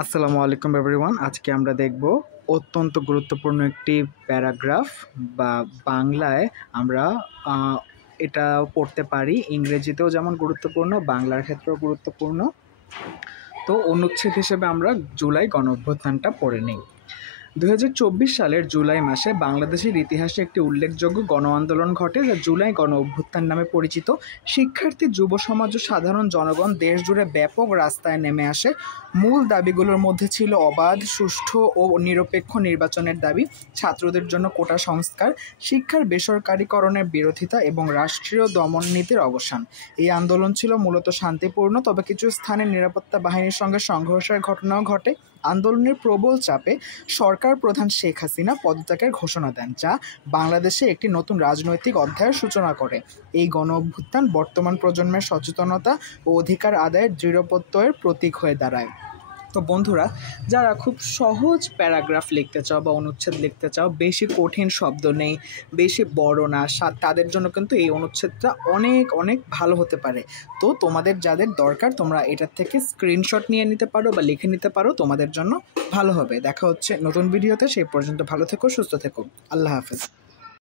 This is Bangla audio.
আসসালামু আলাইকুম এভরিওয়ান। আজকে আমরা দেখব অত্যন্ত গুরুত্বপূর্ণ একটি প্যারাগ্রাফ বা বাংলায় আমরা এটা পড়তে পারি। ইংরেজিতেও যেমন গুরুত্বপূর্ণ, বাংলার ক্ষেত্রেও গুরুত্বপূর্ণ। তো অনুচ্ছেদ হিসেবে আমরা জুলাই গণঅভ্যুত্থানটা পড়ে নিই। 2024 সালের জুলাই মাসে বাংলাদেশের ইতিহাসে একটি উল্লেখযোগ্য গণ আন্দোলন ঘটে, যা জুলাই গণ অভ্যুত্থান নামে পরিচিত। শিক্ষার্থী, যুব সমাজ ও সাধারণ জনগণ দেশ জুড়ে ব্যাপক রাস্তায় নেমে আসে। মূল দাবিগুলোর মধ্যে ছিল অবাধ, সুষ্ঠু ও নিরপেক্ষ নির্বাচনের দাবি, ছাত্রদের জন্য কোটা সংস্কার, শিক্ষার বেসরকারীকরণের বিরোধিতা এবং রাষ্ট্রীয় দমন নীতির অবসান। এই আন্দোলন ছিল মূলত শান্তিপূর্ণ, তবে কিছু স্থানে নিরাপত্তা বাহিনীর সঙ্গে সংঘর্ষের ঘটনাও ঘটে। আন্দোলনের প্রবল চাপে সরকার প্রধান শেখ হাসিনা পদত্যাগের ঘোষণা দেন, যা বাংলাদেশে একটি নতুন রাজনৈতিক অধ্যায়ের সূচনা করে। এই গণ অভ্যুত্থান বর্তমান প্রজন্মের সচেতনতা ও অধিকার আদায়ের দৃঢ়প্রত্যয়ের প্রতীক হয়ে দাঁড়ায়। তো বন্ধুরা, যারা খুব সহজ প্যারাগ্রাফ লিখতে চাও বা অনুচ্ছেদ লিখতে চাও, বেশি কঠিন শব্দ নেই, বেশি বড় না, তাদের জন্য কিন্তু এই অনুচ্ছেদটা অনেক অনেক ভালো হতে পারে। তো তোমাদের যাদের দরকার, তোমরা এটার থেকে স্ক্রিনশট নিয়ে নিতে পারো বা লিখে নিতে পারো, তোমাদের জন্য ভালো হবে। দেখা হচ্ছে নতুন ভিডিওতে। সেই পর্যন্ত ভালো থেকো, সুস্থ থেকো। আল্লাহ হাফেজ।